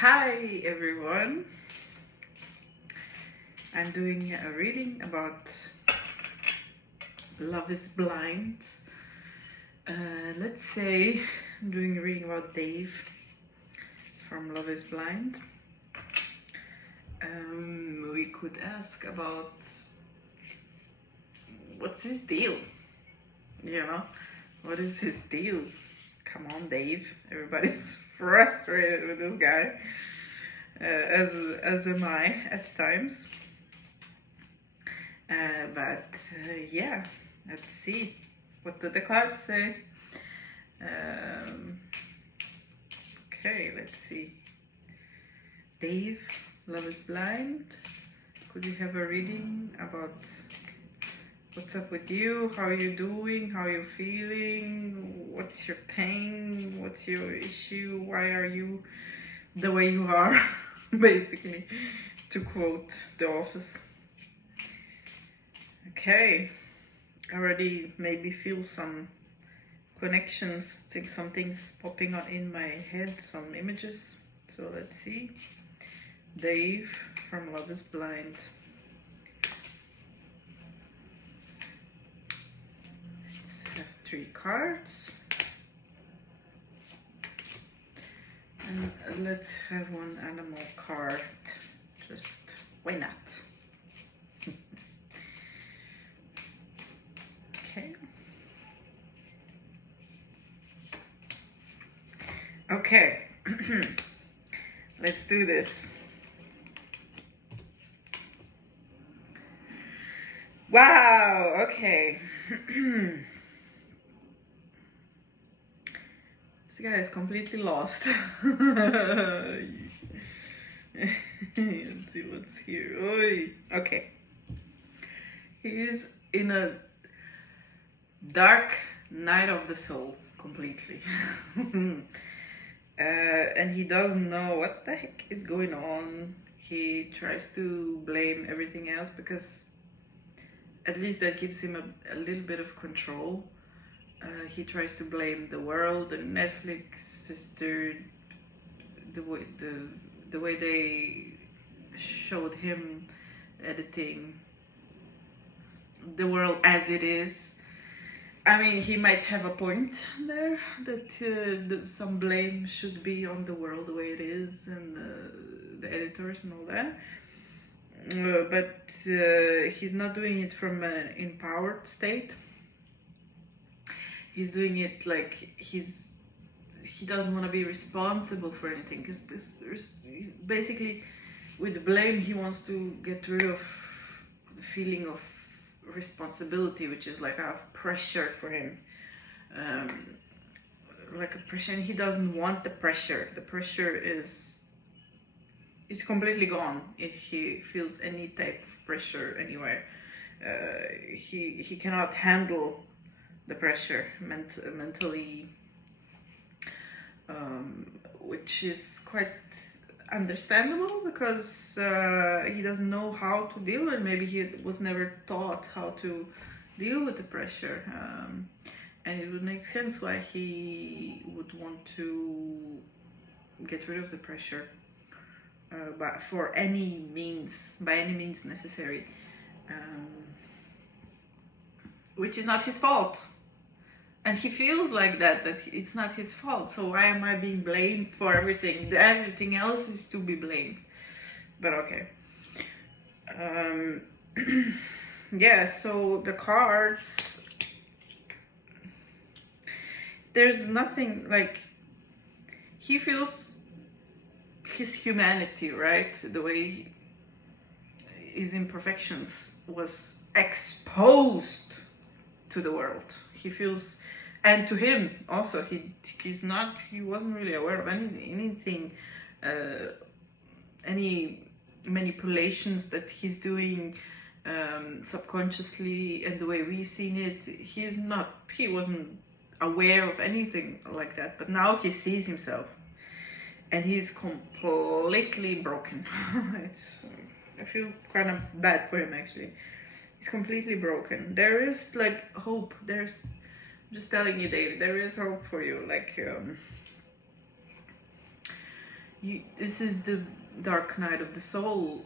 Hi everyone, I'm doing a reading about Love is Blind. Let's say I'm doing a reading about Dave from Love is Blind. We could ask about what's his deal, what is his deal? Come on, Dave, everybody's frustrated with this guy, as am I at times. But yeah, let's see. What do the cards say? Okay, let's see. Dave, Love is Blind. Could you have a reading about what's up with you? How are you doing? How are you feeling? What's your pain? What's your issue? Why are you the way you are? Basically, to quote The Office. Okay, already maybe feel some connections, think something's popping on in my head, some images. So let's see. Dave from Love is Blind. Let's have 3 cards. And let's have one animal card. Just why not? Okay. Okay. Let's do this. Wow, okay. This guy is completely lost. Let's see what's here. Oy. Okay. He's in a dark night of the soul, completely. And he doesn't know what the heck is going on. He tries to blame everything else because at least that gives him a little bit of control. He tries to blame the world, the Netflix sister, the way they showed him editing, the world as it is. I mean, he might have a point there that some blame should be on the world the way it is, and the editors and all that. But he's not doing it from an empowered state. He's doing it like he doesn't want to be responsible for anything. Because basically, with blame, he wants to get rid of the feeling of responsibility, which is like a pressure for him, like a pressure, and he doesn't want the pressure. The pressure is completely gone if he feels any type of pressure anywhere. He cannot handle the pressure mentally, which is quite understandable because he doesn't know how to deal with it. Maybe he was never taught how to deal with the pressure, and it would make sense why he would want to get rid of the pressure, but by any means necessary, which is not his fault. And he feels like that it's not his fault. So why am I being blamed for everything? Everything else is to be blamed. But okay. Yeah, so the cards, there's nothing, like, he feels his humanity, right? The way his imperfections was exposed to the world. He feels, and to him also, he wasn't really aware of anything, any manipulations that he's doing subconsciously, and the way we've seen it, he wasn't aware of anything like that. But now he sees himself, and he's completely broken. I feel kind of bad for him, actually. He's completely broken. There is like hope. I'm just telling you, David, there is hope for you. Like this is the dark night of the soul,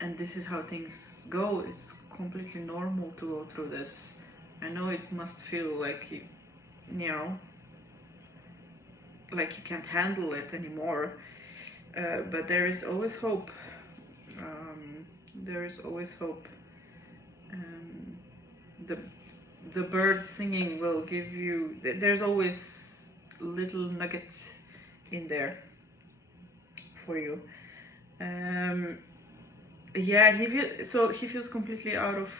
and this is how things go. It's completely normal to go through this. I know it must feel like you know, like you can't handle it anymore, but there is always hope. There is always hope. The bird singing will give you. There's always little nuggets in there for you. Yeah, he feels completely out of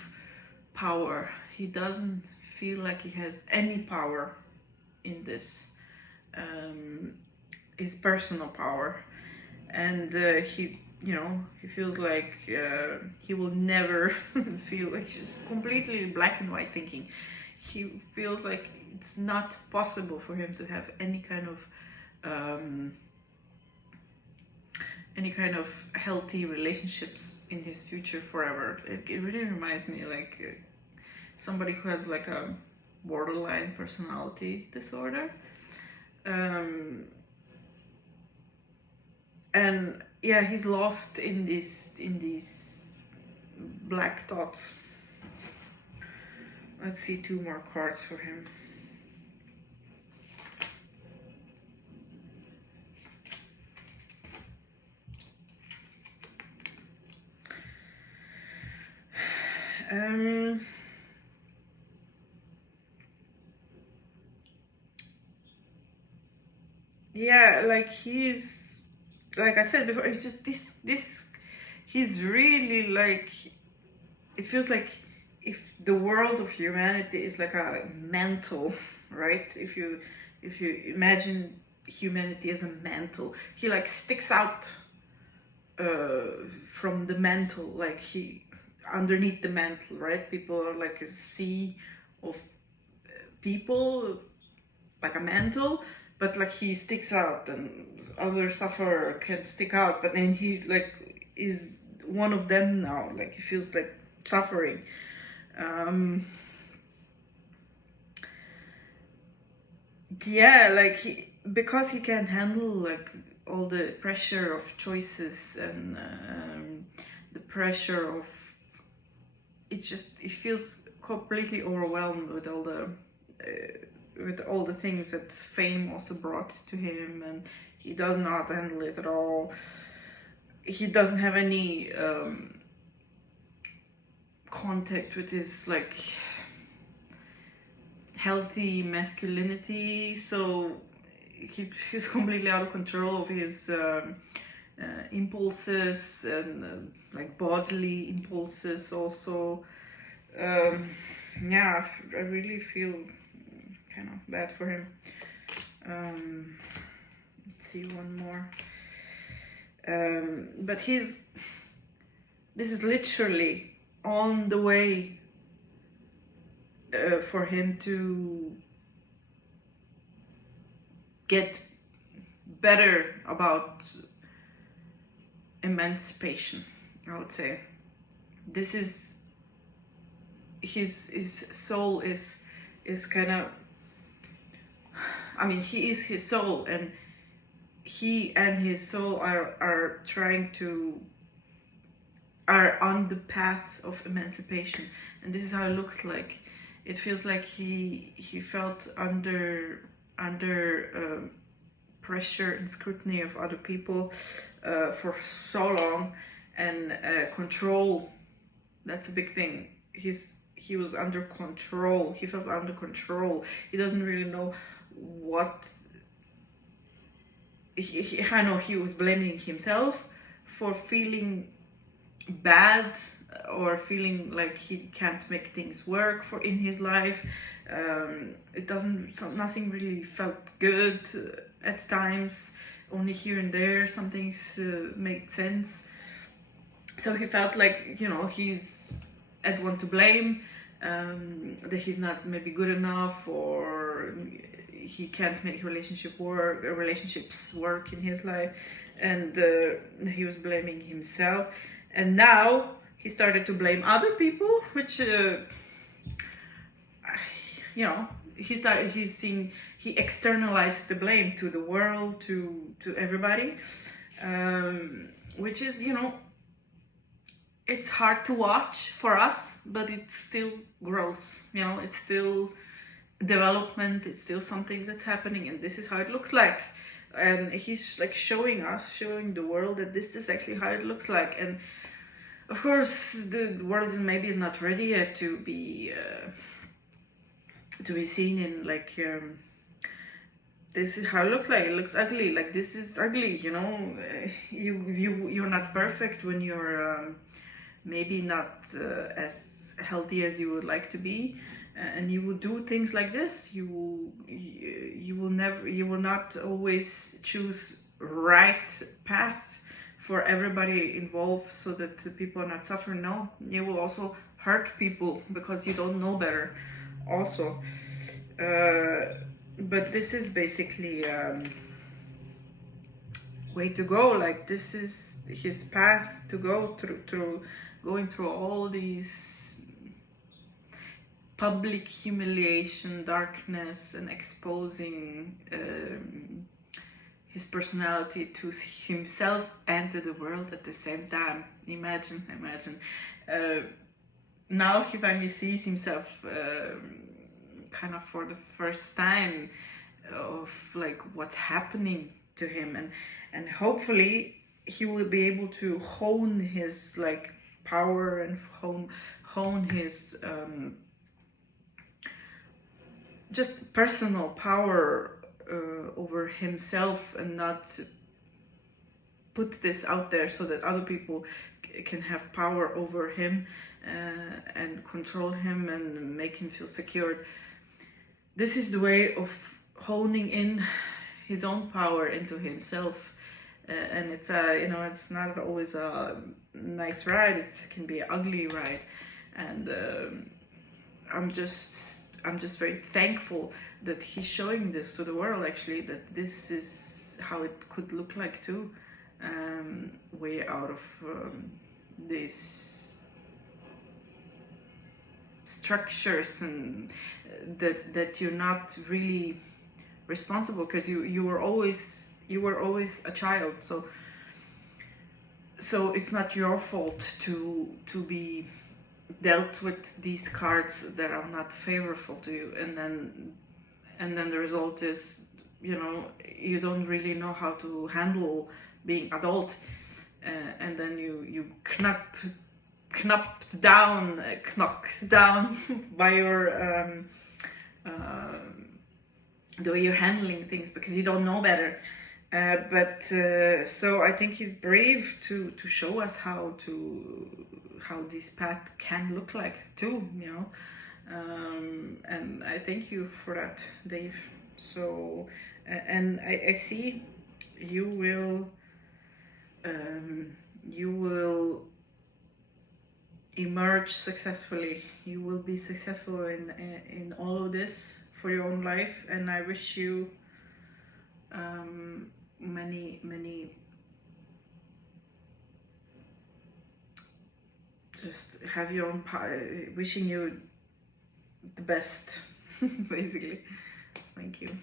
power. He doesn't feel like he has any power in this. His personal power, and he feels like he will never feel like he's completely black and white thinking. He feels like it's not possible for him to have any kind of healthy relationships in his future forever. It really reminds me like somebody who has like a borderline personality disorder. And yeah, he's lost in these black thoughts. Let's see 2 more cards for him. Yeah, like he's, like I said before, it's just he's really like, it feels like if the world of humanity is like a mantle, right? If you imagine humanity as a mantle, he like sticks out from the mantle, like he underneath the mantle, right? People are like a sea of people, like a mantle, but like he sticks out, and other sufferer can stick out, but then he like is one of them now, like he feels like suffering. Yeah, like because he can't handle like all the pressure of choices and the pressure of it feels completely overwhelmed with all the things that fame also brought to him, and he does not handle it at all. He doesn't have any contact with his like healthy masculinity, so he's completely out of control of his impulses and like bodily impulses also. Yeah, I really feel kind of bad for him. Let's see one more. But this is literally on the way for him to get better about emancipation, I would say. This is his soul is kind of, I mean, he is his soul, and he and his soul are on the path of emancipation, and this is how it looks like. It feels like he felt under pressure and scrutiny of other people for so long, and control. That's a big thing. He was under control. He felt under control. He doesn't really know what. I know he was blaming himself for feeling bad or feeling like he can't make things work in his life. Nothing really felt good at times. Only here and there some things made sense. So he felt like, he's at one to blame, that he's not maybe good enough, or he can't make relationships work in his life, and he was blaming himself. And now he started to blame other people, which he externalized the blame to the world, to everybody, which is, you know, it's hard to watch for us, but it's still growth, you know, it's still development, it's still something that's happening, and this is how it looks like. And he's like showing the world that this is actually how it looks like. And of course the world maybe is not ready yet to be seen in like this is how it looks like. It looks ugly, like this is ugly, you know. You're not perfect when you're maybe not as healthy as you would like to be, and you will do things like this. You will not always choose right path for everybody involved so that the people are not suffering. No, you will also hurt people because you don't know better also. But this is basically way to go. Like this is his path to go through going through all these public humiliation, darkness, and exposing his personality to himself and to the world at the same time. Imagine. Now he finally sees himself kind of for the first time of like what's happening to him, and hopefully he will be able to hone his like power and hone his just personal power over himself, and not put this out there so that other people can have power over him and control him and make him feel secured. This is the way of honing in his own power into himself, and it's you know, it's not always a nice ride. It can be an ugly ride, and I'm just very thankful that he's showing this to the world, actually, that this is how it could look like too, way out of these structures, and that you're not really responsible, because you were always a child, so it's not your fault to be dealt with these cards that are not favorable to you, and then the result is, you know, you don't really know how to handle being adult, and then you knocked down by your the way you're handling things, because you don't know better. So I think he's brave to show us how this path can look like too, you know. And I thank you for that, Dave. So and I see you will emerge successfully. You will be successful in all of this for your own life, and I wish you many just have your own wishing you the best basically. Thank you.